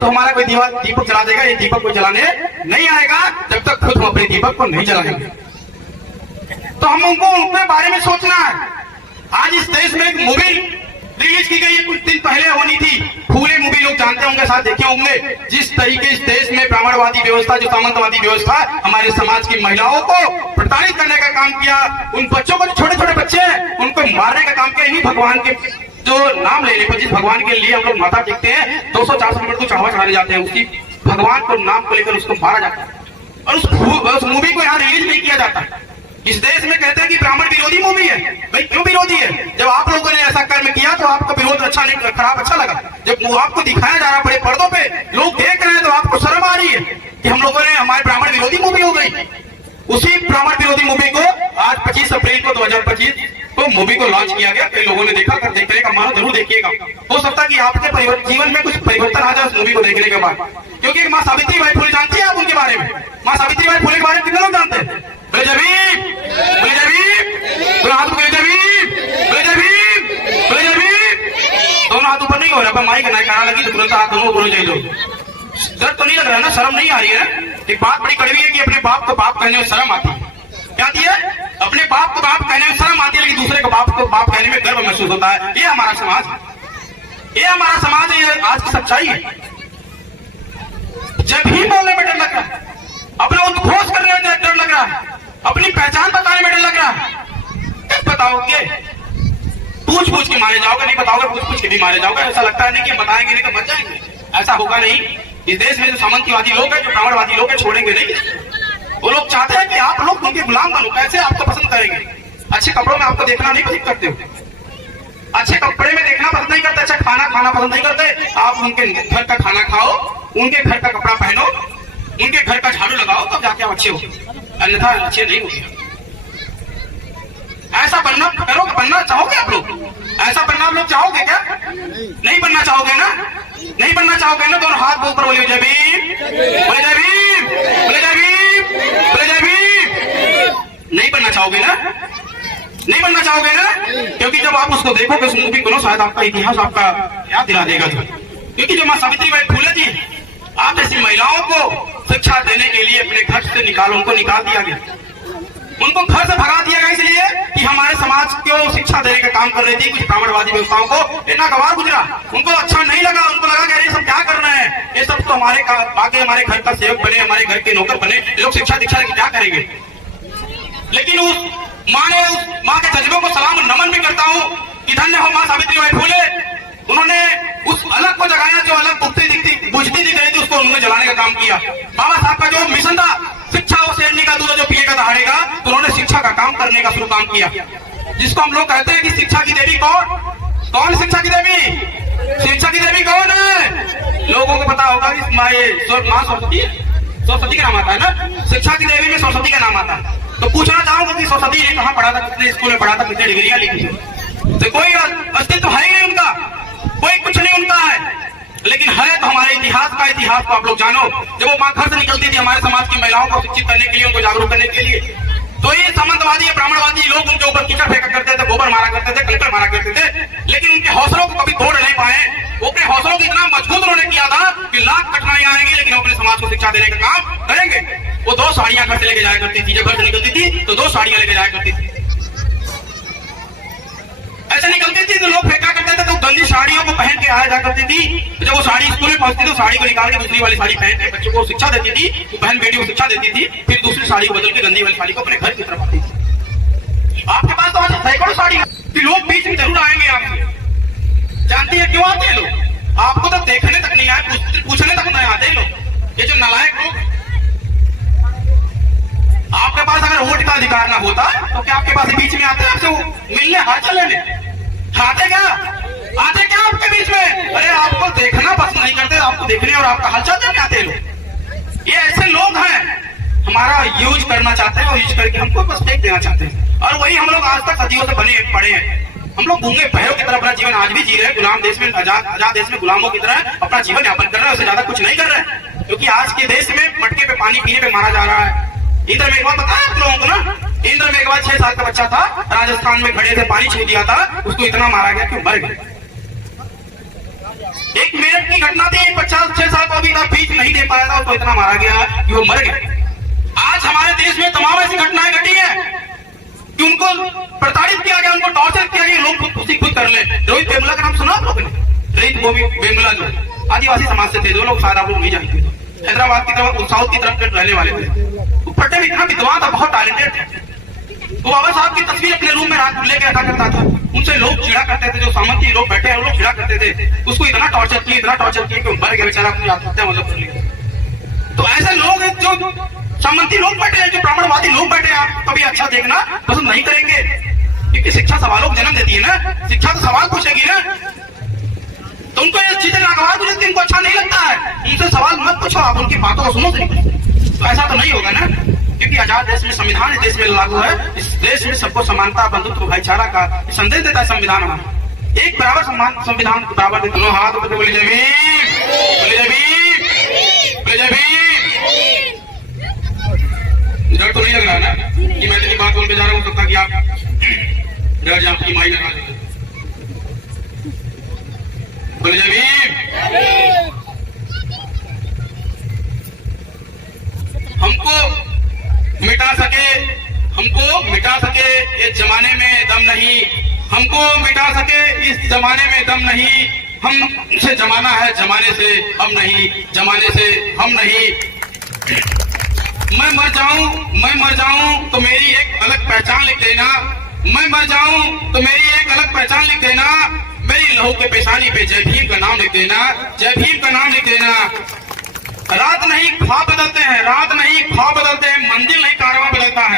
तो हमारा कोई दीपक जला देगा, ये दीपक को जलाने नहीं आएगा जब तक खुद हम अपने दीपक को नहीं जलाएंगे। तो हम उनको उनके बारे में सोचना है। आज इस देश में एक मूवी रिलीज की गई है, कुछ दिन पहले होनी थी, फूले मूवी, लोग जानते होंगे, साथ देखे होंगे। जिस तरीके इस देश में ब्राह्मणवादी व्यवस्था, जो सामंतवादी व्यवस्था हमारे समाज की महिलाओं को प्रताड़ित करने का काम किया, उन बच्चों को, छोटे छोटे बच्चे हैं, उनको मारने का काम किया। इन्हीं भगवान के जो नाम लेने पर, जिस भगवान के लिए हम लोग माथा टेकते हैं, 200-400 मिनट को चढ़ावा चढ़ाने जाते हैं, उसी भगवान को नाम को लेकर उसको मारा जाता है और उस मूवी को यहाँ रिलीज नहीं किया जाता। इस देश में कहते हैं कि ब्राह्मण विरोधी मूवी है। भाई क्यों विरोधी है? जब आप लोगों ने ऐसा कर्म किया तो आपका विरोध अच्छा नहीं, खराब अच्छा लगा। जब वो आपको दिखाया जा रहा बड़े पर्दों पे, लोग देख रहे हैं, तो आपको शर्म आ रही है कि हम लोगों ने, हमारे ब्राह्मण विरोधी मूवी हो गई। उसी ब्राह्मण विरोधी मूवी को आज 25 अप्रैल को 2025 को मूवी को लॉन्च किया गया। कई लोगों ने देखा, कर देखने का मानो जरूर देखिएगा। हो सकता है कि आपके जीवन में कुछ परिवर्तन आ जाए उस मूवी को देखने के बाद। क्योंकि माँ सावित्री बाई फुले जानती है आप उनके बारे में? माँ सावित्री बाई फुले के बारे में कितने लोग जानते हैं? बोले जय भीम, बोले जय भीम, दोनों हाथ बोले जय भीम, बोले जय भीम, बोले जय भीम। दोनों हाथ ऊपर नहीं हो रहा, माइक नारा लगी तो तुरंत हाथ दोनों बोलो जय लो। डर तो नहीं लग रहा ना? शर्म नहीं आ रही है? एक बात बड़ी कड़वी है कि अपने बाप को बाप कहने में शर्म आती है। क्या आती है? अपने बाप को बाप कहने में शर्म आती है, लेकिन दूसरे को बाप कहने में गर्व महसूस होता है। ये हमारा समाज है, ये हमारा समाज है, ये आज की सच्चाई है। जब भी बोलने में डर लग रहा है, अपना उद्घोष करने में डर लग रहा है, अपनी पहचान बताने में डर लग रहा है, कब बताओगे? पूछ पूछ के मारे जाओगे, नहीं बताओगे पूछ पूछ के भी मारे जाओगे। ऐसा लगता है नहीं कि बताएंगे नहीं तो मर जाएंगे, ऐसा होगा नहीं। इस देश में जो सामंतवादी लोग हैं, जो ब्राह्मणवादी लोग हैं, छोड़ेंगे नहीं। वो लोग चाहते हैं कि आप लोग उनके गुलाम बनो। कैसे? आपको पसंद करेंगे, अच्छे कपड़ों में आपको देखना नहीं पसंद करते हो, अच्छे कपड़े में देखना पसंद नहीं करते, अच्छा खाना खाना पसंद नहीं करते। आप उनके घर का खाना खाओ, उनके घर का कपड़ा पहनो, उनके घर का झाड़ू लगाओ, तब जाके आप अच्छे हो, अन्यथा अच्छे नहीं होंगे। ऐसा बनना बनना चाहोगे आप लोग? ऐसा बनना आप लोग चाहोगे क्या? नहीं बनना चाहोगे ना? नहीं बनना चाहोगे ना? दोनों हाथ ऊपर बोलिए जय भीम, बोले जय भीम, बोले जय भीम, बोले जय भीम। नहीं बनना चाहोगे ना? नहीं बनना चाहोगे ना? क्योंकि जब आप उसको देखोगे, उस मूवी को, शायद आपका इतिहास आपका याद दिला देगा। क्योंकि जो माँ सावित्री बाई फुले थी, आप जैसी महिलाओं को शिक्षा देने के लिए अपने घर से उनको निकाल दिया गया, उनको घर से भगा दिया गया, इसलिए कि हमारे समाज को शिक्षा देने का काम कर रही थी। कुछ ब्राह्मणवादी व्यवस्थाओं को इतना गवार गुजरा, उनको अच्छा नहीं लगा। उनको लगा कि ये सब क्या कर रहे हैं, ये सब तो हमारे आगे हमारे घर का सेवक बने, हमारे घर के नौकर बने, लोग शिक्षा दीक्षा क्या करेंगे। लेकिन उस माँ के जज्बों को सलाम नमन भी करता हूँ कि धन्य हो माँ सावित्री बाई फुले। उन्होंने उस अलग को जगाया, जो अलग बुझती दिख रही थी, उसको उन्होंने जलाने का काम किया। बाबा साहब का जो मिशन था, शिक्षा और शेरनी का दूध जो पिएगा दहाड़ेगा, तो उन्होंने शिक्षा का काम करने का शुरू काम किया। जिसको हम लोग कहते हैं कि शिक्षा की देवी कौन शिक्षा की देवी? शिक्षा की देवी कौन है? लोगों को पता होगा कि माँ सरस्वती का नाम आता है ना। शिक्षा की देवी में सरस्वती का नाम आता है। तो पूछना चाहूंगा कि सरस्वती जी कहाँ पढ़ा था, कितने स्कूल में पढ़ा था, कितने डिग्रियां लिखी थी? तो कोई अस्तित्व है ही नहीं उनका, कोई कुछ नहीं उनका है। लेकिन है तो हमारे इतिहास को आप लोग जानो। जब वो माँ घर से निकलती थी हमारे समाज की महिलाओं को शिक्षित करने के लिए, उनको जागरूक करने के लिए, तो ये सामंतवादी ब्राह्मणवादी लोग उनके ऊपर कीचड़ फेंका करते थे, गोबर मारा करते थे, कंकड़ मारा करते थे। लेकिन उनके हौसलों को कभी तोड़ नहीं पाए। वो अपने हौसलों को इतना मजबूत उन्होंने किया था कि लाख कठिनाइयां आएंगी, लेकिन अपने समाज को शिक्षा देने का काम करेंगे। वो 2 साड़ियां घर से लेके जाया करती थी, जब घर से निकलती थी तो 2 साड़ियां लेके जाया करती थी। ऐसे निकलती थी तो लोग फेंका करते थे, तो गंदी साड़ियों को पहन के आया जा करती थी। जब वो साड़ी स्कूल में पहुंचती थी तो साड़ी को निकाल के दूसरी वाली साड़ी पहन के बच्चों को शिक्षा देती थी, तो बहन बेटी को शिक्षा देती थी। फिर दूसरी साड़ी को बदल के गंदी वाली साड़ी को अपने घर की तरफ आती थी। आपके पास तो आज सैकड़ों साड़ी, लोग बीच में जरूर आएंगे आपसे। जानती है क्यों आते हैं लोग? आपको तो देखने तक नहीं आए, पूछने तक नहीं आते लोग। ये जो नालायक लोग, आपके पास अगर वोट का अधिकार ना होता तो क्या आपके पास बीच में आते हैं आपसे मिलने, हाथ चलने? आते क्या आपके बीच में? अरे आपको देखना पसंद नहीं करते, आपको देखने और आपका हालचाल जानने आते लोग। ये ऐसे लोग हैं, हमारा यूज करना चाहते हैं और यूज करके हमको बस फेंक देना चाहते हैं। और वही हम लोग आज तक सदियों से बने पड़े हैं। हम लोग गूंगे बहरों की तरह अपना जीवन आज भी जी रहे हैं। गुलाम देश में, आजाद देश में गुलामों की तरह अपना जीवन यापन कर रहे हैं, उससे ज्यादा कुछ नहीं कर रहे हैं। क्योंकि आज के देश में मटके पे पानी पीने पे मारा जा रहा है। इंद्र मेघवाल पता है आप लोगों को ना? इंद्र मेघवाल 6 साल का बच्चा था, राजस्थान में घड़े से पानी छू दिया था, उसको इतना मारा गया कि मर गया। एक मेरठ की घटना थी, 56 साल का अभी तक फीस नहीं दे पाया था, उसको इतना मारा गया कि वो मर गया। आज हमारे देश में तमाम ऐसी घटनाएं घटी है कि उनको प्रताड़ित किया गया, उनको टॉर्चर किया गया, लोग खुद कर ले। रोहित वेमुला का नाम सुना आप लोगों ने? रोहित वेमुला जो आदिवासी समाज से थे, जो लोग शायद आप लोग नहीं जानते, हैदराबाद की तरफ, साउथ की तरफ के रहने वाले थे। वो पट्टे में इतना विद्वान था, बहुत टैलेंटेड थे। वो बाबा साहब की तस्वीर अपने रूम में रात लेके रखा करता था। उनसे लोग चिड़ा करते थे, जो सामंती लोग बैठे हैं वो लोग चिड़ा करते थे। उसको इतना टॉर्चर किए कि मर गया बेचारा, अपनी आत्महत्या मतलब कर लिया। तो ऐसे लोग हैं जो सामंती लोग बैठे हैं, जो ब्राह्मणवादी लोग बैठे हैं, आप कभी अच्छा देखना पसंद नहीं करेंगे, क्योंकि शिक्षा सवालों को जन्म देती है ना। शिक्षा तो सवाल पूछेगी ना, तो उनको ये चीजें नागवार पूछती है, उनको अच्छा नहीं लगता है। उनसे सवाल मत पूछो, आप उनकी बातों को सुनो। तो ऐसा तो नहीं होगा ना, क्योंकि आजाद देश में संविधान इस देश में लागू है। इस देश में सबको समानता, बंधुत्व, भाईचारा का संदेश देता है संविधान हमारा। एक बराबर सम्मान संविधान के बराबर दे। दोनों हाथ उठाते बोले जय भीम, बोले जय भीम, बोले जय भीम। डर तो नहीं लग रहा ना कि मैं तेरी बात बोल के जा रहा हूँ, सकता कि आप डर जाए, आपकी माई लगा दे। बोले जय भीम। हमको मिटा सके इस जमाने में दम नहीं, हमको मिटा सके इस जमाने में दम नहीं। हमसे जमाना है, जमाने से हम नहीं, जमाने से हम नहीं। मैं मर जाऊं तो मेरी एक अलग पहचान लिख देना। मैं मर जाऊं तो मेरी एक अलग पहचान लिख देना। मेरी लहू के पेशानी पे जय भीम का नाम लिख देना, जय भीम का नाम लिख देना। रात नहीं ख्वाब बदलते हैं, रात नहीं ख्वाब बदलते हैं, मंजिल नहीं कारवां बदलता है।